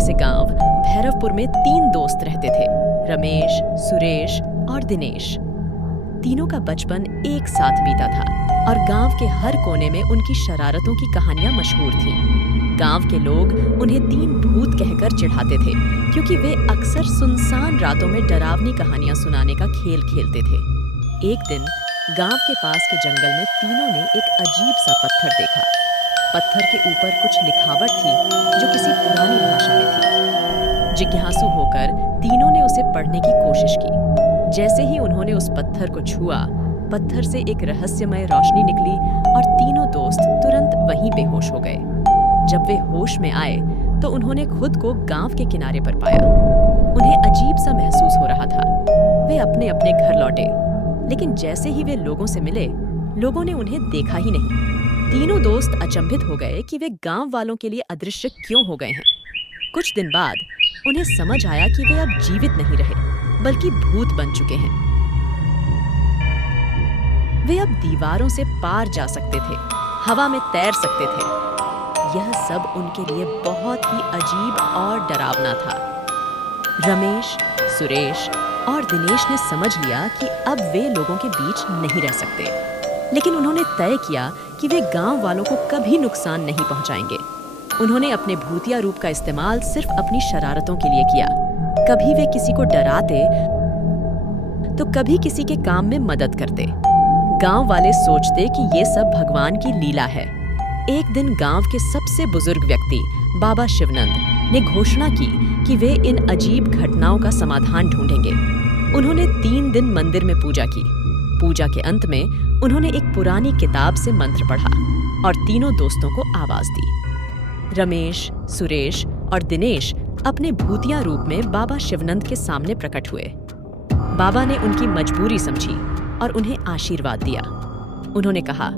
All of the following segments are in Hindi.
से गांव भैरवपुर में 3 दोस्त रहते थे, रमेश, सुरेश और दिनेश। तीनों का बचपन एक साथ बीता था और गांव के हर कोने में उनकी शरारतों की कहानियां मशहूर थीं। गांव के लोग उन्हें 3 भूत कहकर चिढ़ाते थे, क्योंकि वे अक्सर सुनसान रातों में डरावनी कहानियां सुनाने का खेल खेलते थे। एक दिन गांव के पास के जंगल में तीनों ने एक अजीब सा पत्थर देखा। पत्थर के ऊपर कुछ लिखावट थी जो किसी पुरानी भाषा में थी। जिज्ञासु होकर तीनों ने उसे पढ़ने की कोशिश की। जैसे ही उन्होंने उस पत्थर को छुआ, पत्थर से एक रहस्यमय रोशनी निकली और तीनों दोस्त तुरंत वहीं बेहोश हो गए। जब वे होश में आए तो उन्होंने खुद को गांव के किनारे पर पाया। उन्हें अजीब सा महसूस हो रहा था। वे अपने अपने घर लौटे, लेकिन जैसे ही वे लोगों से मिले, लोगों ने उन्हें देखा ही नहीं। तीनों दोस्त अचंभित हो गए कि वे गांव वालों के लिए अदृश्य क्यों हो गए हैं। कुछ दिन बाद उन्हें समझ आया कि वे अब जीवित नहीं रहे, बल्कि भूत बन चुके हैं। वे अब दीवारों से पार जा सकते थे, हवा में तैर सकते थे। यह सब उनके लिए बहुत ही अजीब और डरावना था। रमेश, सुरेश और दिनेश ने समझ लिया कि अब वे लोगों के बीच नहीं रह सकते, लेकिन उन्होंने तय किया कि वे गांव वालों को कभी नुकसान नहीं पहुंचाएंगे। उन्होंने अपने भूतिया रूप का इस्तेमाल सिर्फ अपनी शरारतों के लिए किया। कभी वे किसी को डराते तो कभी किसी के काम में मदद करते। गांव वाले सोचते कि ये सब भगवान की लीला है। एक दिन गांव के सबसे बुजुर्ग व्यक्ति बाबा शिवनंद ने घोषणा की कि वे इन अजीब घटनाओं का समाधान ढूंढेंगे। उन्होंने 3 दिन मंदिर में पूजा की। पूजा के अंत में उन्होंने एक पुरानी किताब से मंत्र पढ़ा और तीनों दोस्तों को आवाज दी। रमेश, सुरेश और दिनेश अपने भूतिया रूप में बाबा शिवनंद के सामने प्रकट हुए। बाबा ने उनकी मजबूरी समझी और उन्हें आशीर्वाद दिया। उन्होंने कहा,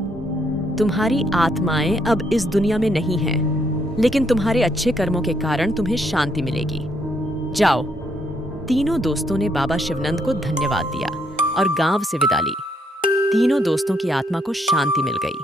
तुम्हारी आत्माएं अब इस दुनिया में नहीं हैं, लेकिन तुम्हारे अच्छे कर्मों के कारण तुम्हें शांति मिलेगी। जाओ। तीनों दोस्तों ने बाबा शिवनंद को धन्यवाद दिया और गांव से विदा ली। तीनों दोस्तों की आत्मा को शांति मिल गई।